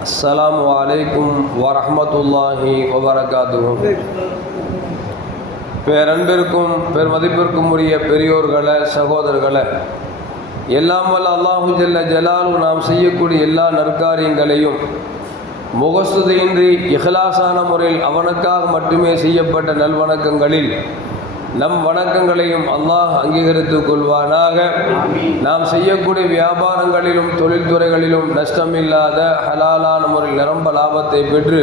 அஸ்ஸலாமு அலைக்கும் வரஹ்மத்துல்லாஹி வபரகாத்துஹு பேரன்பிற்கும் பெருமதிப்பிற்கும் உரிய பெரியோர்களை சகோதரர்களை எல்லாம் வல்ல அல்லாஹு ஜல்ல ஜலாலு நாம் செய்யக்கூடிய எல்லா நற்காரியங்களையும் முகஸ்துதையின்றி இஹ்லாசான முறையில் அவனுக்காக மட்டுமே செய்யப்பட்ட நல்வணக்கங்களில் நம் வணக்கங்களையும் அல்லாஹ் அங்கீகரித்துக் கொள்வானாக. நாம் செய்யக்கூடிய வியாபாரங்களிலும் தொழில்துறைகளிலும் நஷ்டமில்லாத ஹலாலான முறையில் நிரம்ப லாபத்தை பெற்று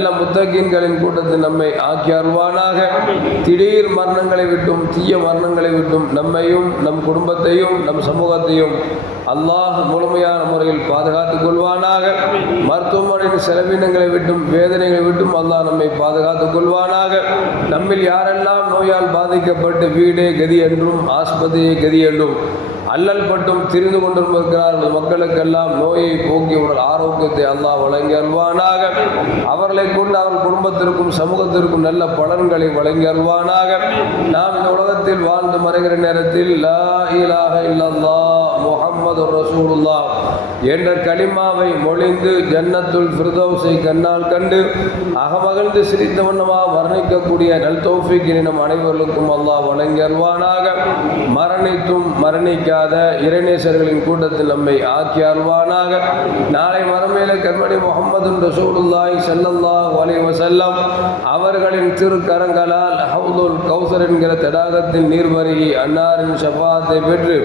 நல்ல முத்தகீன்களின் கூட்டத்தில் நம்மை ஆக்கி அருள்வானாக. திடீர் மரணங்களை விட்டும் தீய மரணங்களை விட்டும் நம்மையும் நம் குடும்பத்தையும் நம் சமூகத்தையும் அல்லாஹ் முழுமையான முறையில் பாதுகாத்துக் கொள்வானாக. மருத்துவமனையின் செலவினங்களை விட்டும் வேதனைகளை விட்டும் அல்லாஹ் நம்மை பாதுகாத்துக் கொள்வானாக. நம்மில் யாரெல்லாம் நோயால் பாதிக்கப்பட்டு வீடே கதி என்றும் ஆஸ்பத்திரியே கதி என்றும் அல்லல் பட்டும் திரிந்து கொண்டிருக்கிறார்கள் மக்களுக்கெல்லாம் நோயை போக்கி உடல் ஆரோக்கியத்தை அல்லாஹ் வழங்கி அல்வானாக அவர்களை கொண்டு அவர் குடும்பத்திற்கும் சமூகத்திற்கும் நல்ல பலன்களை வழங்கி அல்வானாக நாம் இந்த உலகத்தில் வாழ்ந்து மறைகிற நேரத்தில் லா இலாஹ இல்லல்லாஹ் முஹம்மது ரசூலுல்லாஹ் என்ற களிமாவை மொழிந்து ஜன்னத்துல் ஃபிர்தௌஸை கண்ணால் கண்டு அகமகிழ்ந்து சிரித்த வண்ணமாக வர்ணிக்கக்கூடிய நல் தௌஃபிக்கினை நம் அனைவர்களுக்கும் அல்லாஹ் வழங்கியல்வானாக மரணித்தும் மரணிக்காத இறைநேசர்களின் கூட்டத்தில் நம்மை ஆக்கி அல்வானாக நாளை மரமேல கண்மணி முகமது ரசூலுல்லாய் ஸல்லல்லாஹு வலை வசல்லம் அவர்களின் திருக்கரங்களால் ஹவுதுல் கௌசர் என்கிற தடாகத்தின் நீர்வருகி அன்னாரின் சபாத்தை பெற்று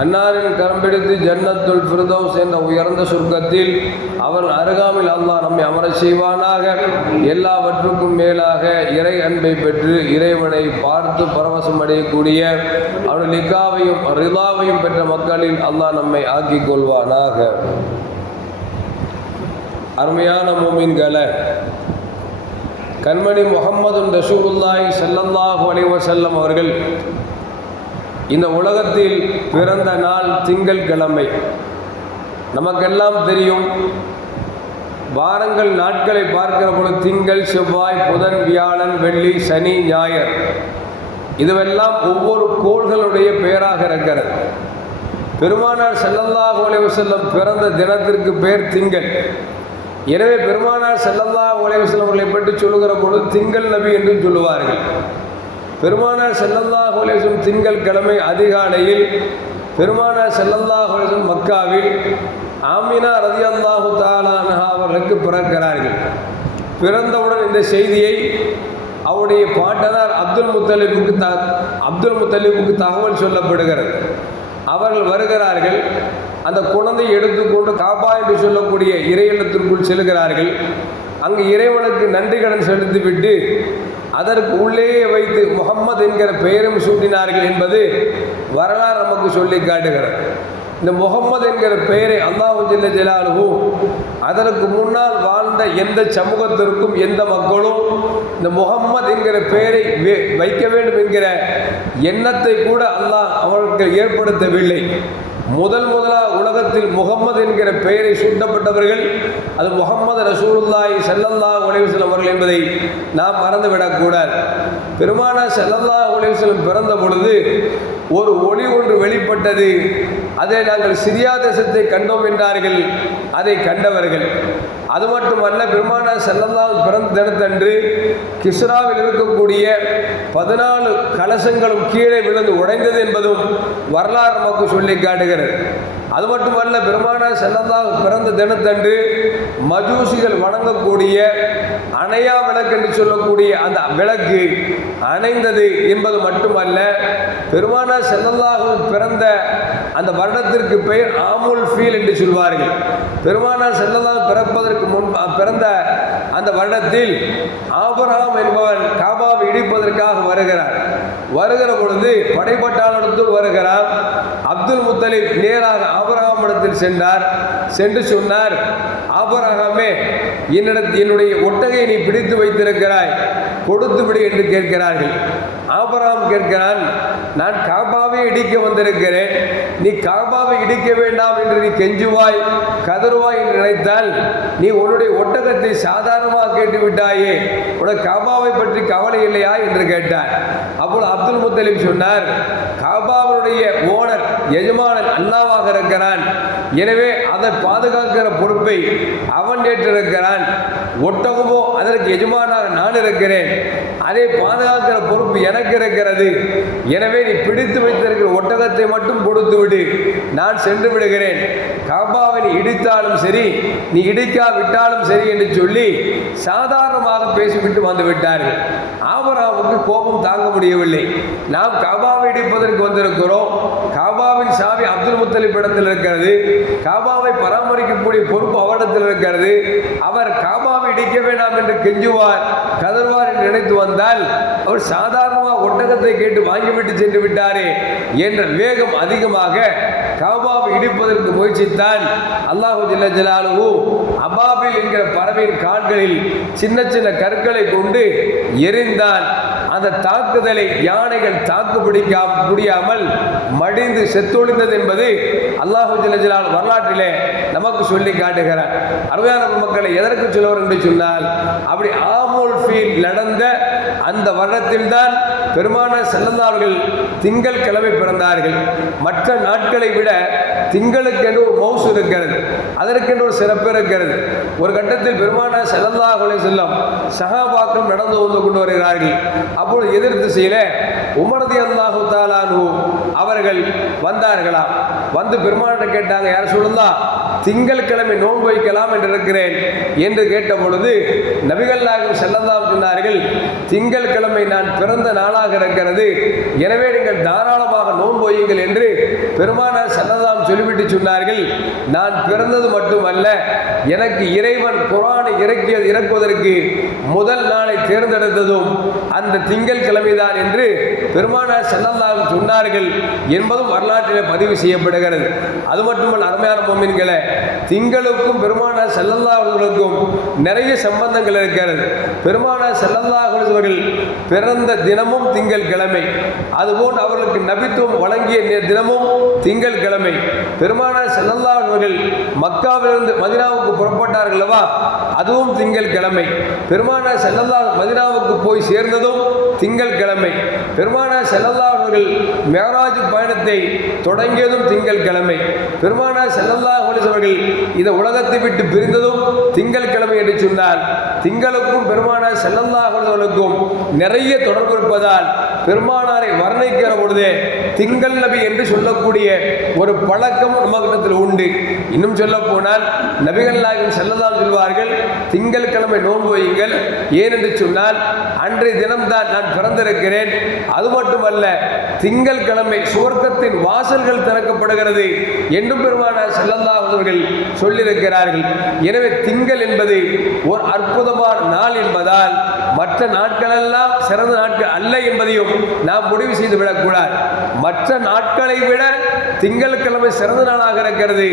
அன்னாரின் கரம் பிடித்து ஜன்னத்துல் ஃபிர்தௌஸ் என்ற உயர்ந்த சொர்க்கத்தில் அவன் அருகாமில் அல்லாஹ் நம்மை அமரச் செய்வானாக. எல்லாவற்றுக்கும் மேலாக இறை அன்பை பெற்று இறைவனை பார்த்து பரவசம் அடையக்கூடிய அவன் லிக்காவையும் ரிதாவையும் பெற்ற மக்களில் அல்லாஹ் நம்மை ஆக்கிக் கொள்வானாக. அருமையான மூமின்களை கண்மணி முகமது ரசூலுல்லாஹி செல்லந்தாக அலைஹி வஸல்லம் அவர்கள் இந்த உலகத்தில் பிறந்த நாள் திங்கள் கிழமை. நமக்கெல்லாம் தெரியும் வாரங்கள் நாட்களை பார்க்கிற பொழுது திங்கள் செவ்வாய் புதன் வியாழன் வெள்ளி சனி ஞாயர் இதுவெல்லாம் ஒவ்வொரு கோள்களுடைய பெயராக இருக்கிறது. பெருமானார் செல்லல்லாஹு அலைஹி வஸல்லம் பிறந்த தினத்திற்கு பேர் திங்கள். எனவே பெருமானார் செல்லல்லா அலைஹி வஸல்லம் அவர்களை பற்றி சொல்லுகிற பொழுது திங்கள் நபி என்று சொல்லுவார்கள். பெருமானார் செல்லல்லா ஹோலேசும் திங்கள் கிழமை அதிகாலையில் பெருமானார் செல்லல்லா ஹோலேசும் மக்காவில் ஆமினா ரதியல்லாஹு தாலானஹா அவர்களுக்கு பிறக்கிறார்கள். பிறந்தவுடன் இந்த செய்தியை அவருடைய பாட்டனார் அப்துல் முத்தலிபுக்கு த அப்துல் முத்தலிபுக்கு தகவல் சொல்லப்படுகிறது. அவர்கள் வருகிறார்கள். அந்த குழந்தையை எடுத்துக்கொண்டு காபா என்று சொல்லக்கூடிய இறையில்லத்திற்குள் செல்கிறார்கள். அங்கு இறைவனுக்கு நன்றி கடன் செலுத்திவிட்டு அதற்கு உள்ளேயே வைத்து முகம்மது என்கிற பெயரும் சூட்டினார்கள் என்பது வரலாறு நமக்கு சொல்லி காட்டுகிறது. இந்த முகம்மது என்கிற பெயரை அல்லாஹு ஜில்ல ஜலாலுவும் அதற்கு முன்னால் வாழ்ந்த எந்த சமூகத்திற்கும் எந்த மக்களும் இந்த முகம்மது என்கிற பெயரை வைக்க வேண்டும் என்கிற எண்ணத்தை கூட அல்லாஹ் அவர்களுக்கு ஏற்படுத்தவில்லை. முதல் முதலாக உலகத்தில் முகம்மது என்கிற பெயரை சூட்டப்பட்டவர்கள் அது முகம்மது ரசூலுல்லாய் செல்லல்லா உலைவசலம் அவர்கள் என்பதை நாம் மறந்துவிடக்கூடாது பெருமானா செல்லல்லா உலைவசலம் பிறந்த பொழுது ஒரு ஒளி ஒன்று வெளிப்பட்டது. அதை நாங்கள் சிரியா தேசத்தை கண்டோம் என்றார்கள். அதை கண்டவர்கள். அது மட்டுமல்ல பெருமான செல்லல்லா பிறந்த தினத்தன்று கிஸ்ராவில் இருக்கக்கூடிய பதினாலு கலசங்களும் கீழே விழுந்து உடைந்தது என்பதும் வரலாறு நமக்கு சொல்லி காட்டுகிறது. அது மட்டுமல்ல பெருமானார் செல்லல்லா பிறந்த தினத்தன்று மஜூசிகள் வணங்கக்கூடிய அணையா விளக்கு என்று சொல்லக்கூடிய அந்த விளக்கு அணைந்தது என்பது மட்டுமல்ல பெருமானார் செல்லல்லாஹு பிறந்த அந்த வருடத்திற்கு பெயர் ஆமுல் ஃபீல் என்று சொல்வார்கள். பெருமானார் செல்லல்லாஹு பிறப்பதற்கு முன் பிறந்த அந்த வருடத்தில் ஆபரகாம் என்பவன் காபாவை இடிப்பதற்காக வருகிறார் வருகிற பொழுது படைப்பட்டாளத்தில் வருகிறார் அப்துல் முத்தலிப் நேராக ஆபரகம் இடத்தில் சென்றார். சென்று சொன்னார் ஆபரகமே என்னிடத்து என்னுடைய ஒட்டகை நீ பிடித்து வைத்திருக்கிறாய். கொடுத்து விடு என்று கேட்கிறார்கள். ஆபராம் கேட்கிறான் நான் காபாவை இடிக்க வந்திருக்கிறேன். நீ காபாவை இடிக்க வேண்டாம் என்று நீ கெஞ்சுவாய் கதறுவாய் என்று நினைத்தால் நீ உன்னுடைய ஒட்டகத்தை சாதாரணமாக கேட்டு விட்டாயே உனக்கு காபாவை பற்றி கவலை இல்லையா? என்று கேட்டார். அப்பொழுது அப்துல் முத்தலிம் சொன்னார் காபாவுடைய ஓனர் எஜமானன் அண்ணாவாக இருக்கிறான். எனவே அதை பாதுகாக்கிற பொறுப்பை அவன் ஏற்றிருக்கிறான். ஒட்டகமோ அதற்கு எஜமானாக நான் இருக்கிறேன். அதை பாதுகாக்கிற பொறுப்பு எனக்கு இருக்கிறது. எனவே நீ பிடித்து வைத்திருக்கிற ஒட்டகத்தை மட்டும் கொடுத்து விடு நான் சென்று விடுகிறேன். காபாவை நீ இடித்தாலும் சரி நீ இடிக்காவிட்டாலும் சரி என்று சொல்லி சாதாரணமாக பேசிவிட்டு வந்து விட்டார்கள். ஆபராவுக்கு கோபம் தாங்க முடியவில்லை. நாம் காபாவை இடிப்பதற்கு வந்திருக்கிறோம். காபாவின் சாவி அப்துல் முத்தலிப் இடத்தில் இருக்கிறது. காபாவை பராமரிக்கக்கூடிய பொறுப்பு அவரிடத்தில் இருக்கிறது. அவர் காபாவை இடிக்க வேண்டாம் என்று கெஞ்சுவார். கதர்வார் என்று நினைத்து வந்தால் அவர் சாதாரணமாக ஒட்டகத்தை கேட்டு வாங்கிவிட்டு சென்று விட்டாரே என்ற வேகம் அதிகமாக காபாவை இடிப்பதற்கு முயற்சித்தான். அல்லாஹு ஜில்லஜலாலு அபாபில் என்கிற பறவையின் கால்களில் சின்ன சின்ன கற்களை கொண்டு எரிந்தான். அந்த தாக்குதலை யானைகள் தாக்கு பிடிக்க முடியாமல் மடிந்து செத்தொழிந்தது என்பது அல்லாஹு ஜல்ல வரலாற்றிலே நமக்கு சொல்லி காட்டுகிறார். அருமையான மக்களை எதற்கு சொல்லுவார் என்று சொன்னால் அப்படி ஆமோல் ஃபீல் நடந்த அந்த வருடத்தில் தான் பெருமான செல்லந்தார்கள் திங்கள் கிழமை பிறந்தார்கள். மற்ற நாட்களை விட திங்களுக்கென்று ஒரு மவுசு இருக்கிறது. அதற்கென்று ஒரு சிறப்பு இருக்கிறது. ஒரு கட்டத்தில் பெருமான செல்லந்தா கொலை செல்லம் சகாபாக்கம் நடந்து வந்து கொண்டு வருகிறார்கள். அப்பொழுது எதிர் செய்யல உமரதி அல்லாஹு தாலானு அவர்கள் வந்தார்களாம். வந்து பெருமானிடம் கேட்டாங்க யார் சொல்லுந்தா திங்கட்கிழமை நோன்பு வைக்கலாம் என்று இருக்கிறேன் என்று கேட்ட பொழுது நபிகள் நாயகம் செல்லந்தாம் சொன்னார்கள் திங்கட்கிழமை நான் பிறந்த நாளாக இருக்கிறது. எனவே நீங்கள் தாராளமாக நோன்பு வையுங்கள் என்று பெருமானார் செல்லந்தாம் சொல்லிவிட்டு சொன்னார்கள். நான் பிறந்தது மட்டுமல்ல எனக்கு இறைவன் குரானை இறக்கிய இறக்குவதற்கு முதல் நாளை தேர்ந்தெடுத்ததும் அந்த திங்கள் கிழமைதான் என்று பெருமானார் செல்லந்தாம் சொன்னார்கள் என்பதும் வரலாற்றில் பதிவு செய்யப்படுகிறது. அது மட்டுமல்ல அருமையான மோமின்களே திங்களுக்கும் பெருமானார் செல்லல்லா அவர்களுக்கும் நிறைய சம்பந்தங்கள் இருக்கிறது. பெருமானார் செல்லல்லா அவர்கள் பிறந்த தினமும் திங்கள் கிழமை அதுபோல் அவர்களுக்கு நபித்துவம் வழங்கிய தினமும் திங்கள் கிழமை பெருமானார் செல்லல்லா அவர்கள் மக்காவிலிருந்து மதினாவுக்கு புறப்பட்டார்கள் அல்லவா? அதுவும் திங்கள் கிழமை பெருமானார் செல்லல்லா மதினாவுக்கு போய் சேர்ந்ததும் திங்கள் கிழமை பெருமானார் செல்லல்லா அவர்கள் மேராஜ் பயணத்தை தொடங்கியதும் திங்கள் கிழமை பெருமானார் செல்லல்லா அவர்கள் இந்த உலகத்தை விட்டு பிரிந்ததும் திங்கள் கிழமை என்று சொன்னால் திங்களுக்கும் பெருமானார் செல்லல்லா அவர்களுக்கும் நிறைய தொடர்பு இருப்பதால் பெருமானாரை வர்ணிக்கிற பொழுது திங்கள் நபி என்று சொல்லக்கூடிய ஒரு பழக்கம் நம்மகிட்டத்தில் உண்டு. இன்னும் சொல்ல போனால் நபிகள் நாயகம் செல்லலாம் சொல்வார்கள் திங்கள் கிழமை நோன்பு வையுங்கள். ஏனென்று சொன்னால் அன்றைய தினம்தான் நான் பிறந்திருக்கிறேன். அது மட்டுமல்ல திங்கள் கிழமை சுவர்க்கத்தின் வாசல்கள் திறக்கப்படுகிறது என்றும் பெருமானார் செல்லல்லா அவர்கள் சொல்லியிருக்கிறார்கள். எனவே திங்கள் என்பது ஒரு அற்புதமான நாள் என்பதால் மற்ற நாட்களெல்லாம் சிறந்த நாட்கள் அல்ல என்பதையும் நாம் முடிவு செய்து விடக்கூடாது. மற்ற நாட்களை விட திங்கட்கிழமை சிறந்த நாளாக இருக்கிறது.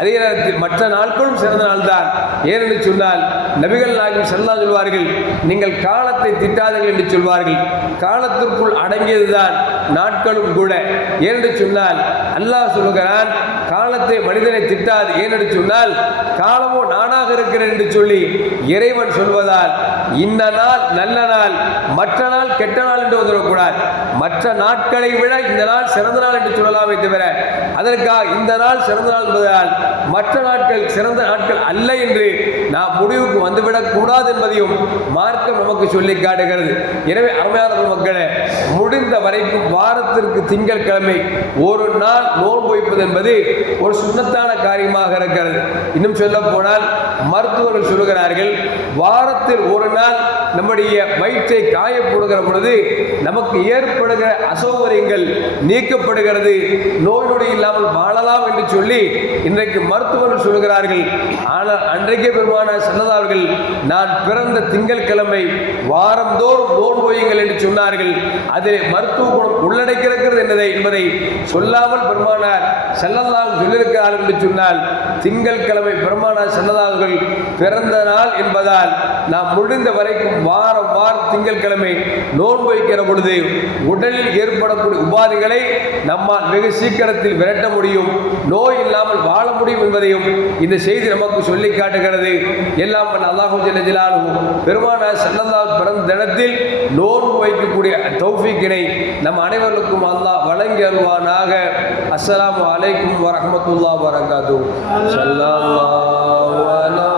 அதே நேரத்தில் மற்ற நாட்களும் சிறந்த நாள் தான் ஏனென்று சொன்னால் நபிகள் நாயகம் செல்லா சொல்வார்கள் நீங்கள் காலத்தை திட்டாதீர்கள் என்று சொல்வார்கள். காலத்திற்குள் அடங்கியதுதான் நாட்களும் கூட. ஏனென்று சொன்னால் அல்லாஹ் சொல்லுகிறான் காலத்தை மனிதனை திட்டாது. ஏனென்று சொன்னால் காலமோ நானாக இருக்கிறேன் என்று சொல்லி இறைவன் சொல்வதால் இந்த நாள் நல்ல நாள் மற்ற நாள் கெட்ட நாள் என்று வந்துடக்கூடாது. மற்ற நாட்களை விட இந்த நாள் சிறந்த நாள் என்று சொல்லலாமே தவிர அதற்காக இந்த நாள் சிறந்த நாள் என்பதால் மற்ற நாட்கள் சிறந்த நாட்கள் அல்ல என்று நாம் முடிவுக்கு வந்துவிடக்கூடாது என்பதையும் மார்க்கம் நமக்கு சொல்லி காட்டுகிறது. எனவே அருமையான மக்களை முடிந்த வரைக்கும் வாரத்திற்கு திங்கட்கிழமை ஒரு நாள் நோன்பு வைப்பது என்பது ஒரு சுண்ணத்தான காரியமாக இருக்கிறது. இன்னும் சொல்ல போனால் மருத்துவர்கள் சொல்கிறார்கள் வாரத்தில் ஒரு நாள் நம்முடைய வயிற்றை காயப்படுகிற பொழுது நமக்கு ஏற்படுகிற அசௌகரியங்கள் நீக்கப்படுகிறது. நோய் நொடி இல்லாமல் வாழலாம் என்று சொல்லி இன்றைக்கு மருத்துவர்கள் சொல்கிறார்கள். ஆனால் அன்றைக்கே பெருமான சன்னதார்கள் நான் பிறந்த திங்கட்கிழமை வாரந்தோறும் நோன் வையுங்கள் என்று சொன்னார்கள். அதில் மருத்துவ குணம் உள்ளடக்கிறது என்பதை என்பதை சொல்லாமல் பெருமானார் செல்லலாம் சொல்லியிருக்கிறார் என்று சொன்னால் திங்கட்கிழமை பெருமானார் செல்லதார்கள் பிறந்த நாள் என்பதால் நாம் முடிந்த வரைக்கும் வாரம் வாரம் திங்கட்கிழமை நோன்பு வைக்கிற பொழுது உடலில் ஏற்படக்கூடிய உபாதைகளை நம்மால் வெகு சீக்கிரத்தில் விரட்ட முடியும். நோய் இல்லாமல் வாழ முடியும் என்பதையும் இந்த செய்தி நமக்கு சொல்லி காட்டுகிறது. எல்லாம் வல்ல அல்லாஹு பெருமான ஜலாலுஹு பிறந்த தினத்தில் நோன்பு வைக்கக்கூடிய தௌஃபிக்கினை நம் அனைவருக்கும் அல்லாஹ் வழங்கி அருள்வானாக. அஸ்ஸலாமு அலைக்கும் வரஹ்மத்துல்லாஹி வரகாத்து ஸல்லல்லாஹு அலா